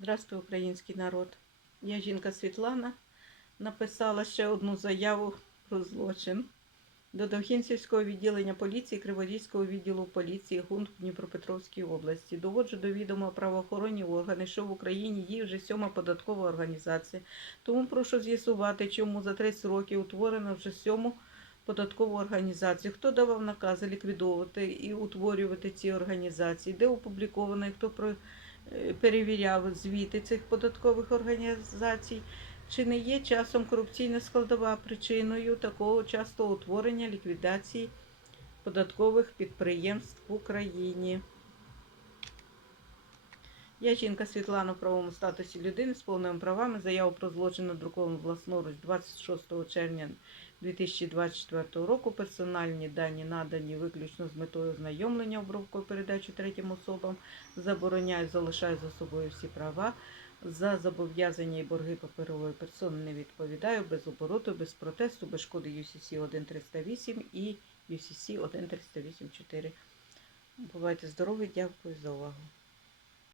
Здравствуй, український народ. Я жінка Світлана написала ще одну заяву про злочин до Довхінцівського відділення поліції Криворізького відділу поліції ГУНП в Дніпропетровській області. Доводжу до відома правоохоронні органи, що в Україні є вже сьома податкова організація. Тому прошу з'ясувати, чому за 30 років утворено вже сьому податкову організацію. Хто давав накази ліквідовувати і утворювати ці організації, де опубліковано, і хто про перевіряв звіти цих податкових організацій, чи не є часом корупційна складова причиною такого частого утворення ліквідації податкових підприємств в Україні. Я жінка Світлана в правовому статусі людини з повними правами. Заяву про злочин надруковану власноруч 26 червня 2024 року. Персональні дані надані виключно з метою ознайомлення обробкою передачі третім особам. Забороняю, залишаю за собою всі права. За зобов'язання і борги паперової персони не відповідаю без обороту, без протесту, без шкоди UCC 1.308 і UCC 1.308.4. Бувайте здорові, дякую за увагу.